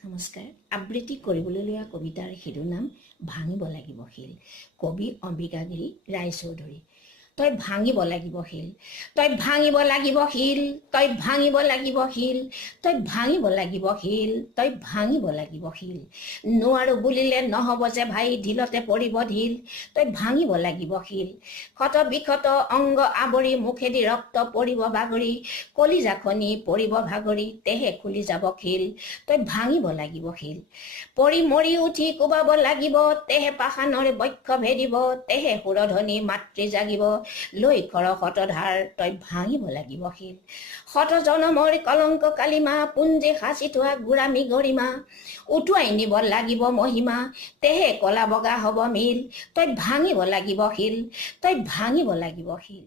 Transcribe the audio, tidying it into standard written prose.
নমস্কাৰ। আবৃত্তি কৰিবলৈ লোৱা কবিতাৰ শিৰোনাম ভাঙিব লাগিব শিল। কবি অম্বিকাগিৰি ৰায়চৌধুৰী। তই ভাঙিব লাগিব শিল, তই ভাঙিব লাগিব শিল, তই ভাঙিব লাগিব শিল, তই ভাঙিব লাগিব শিল, তই ভাঙিব লাগিব শিল। নোৱাৰো বুলিলে নহ'ব যে ভাই, ঢিলতে পৰিব ঢিল, তই ভাঙিব লাগিব শিল। ক্ষত বিক্ষত অংগ আৱৰি মুখেদি ৰক্ত পৰিব বাগৰি, কলিজাখনি পৰিব ভাগৰি, তেহে খুলি যাব শিল, তই ভাঙিব লাগিব শিল। পৰি মৰি উঠি কোবাব লাগিব, তেহে পাষাণৰে বক্ষ ভেদিব, তেহে সুৰধনী মাতৃ জাগিব, লৈ খৰ শতধাৰ, তই ভাঙিব লাগিব শিল। শত জনমৰ কলংক কালিমা, পুঞ্জে সাঁচি থোৱা গোড়ামী গৰিমা, উটুৱাই নিব লাগিব মহিমা, তেহে কলা বগা হ'ব মিল, তই ভাঙিব লাগিব শিল, তই ভাঙিব লাগিব শিল।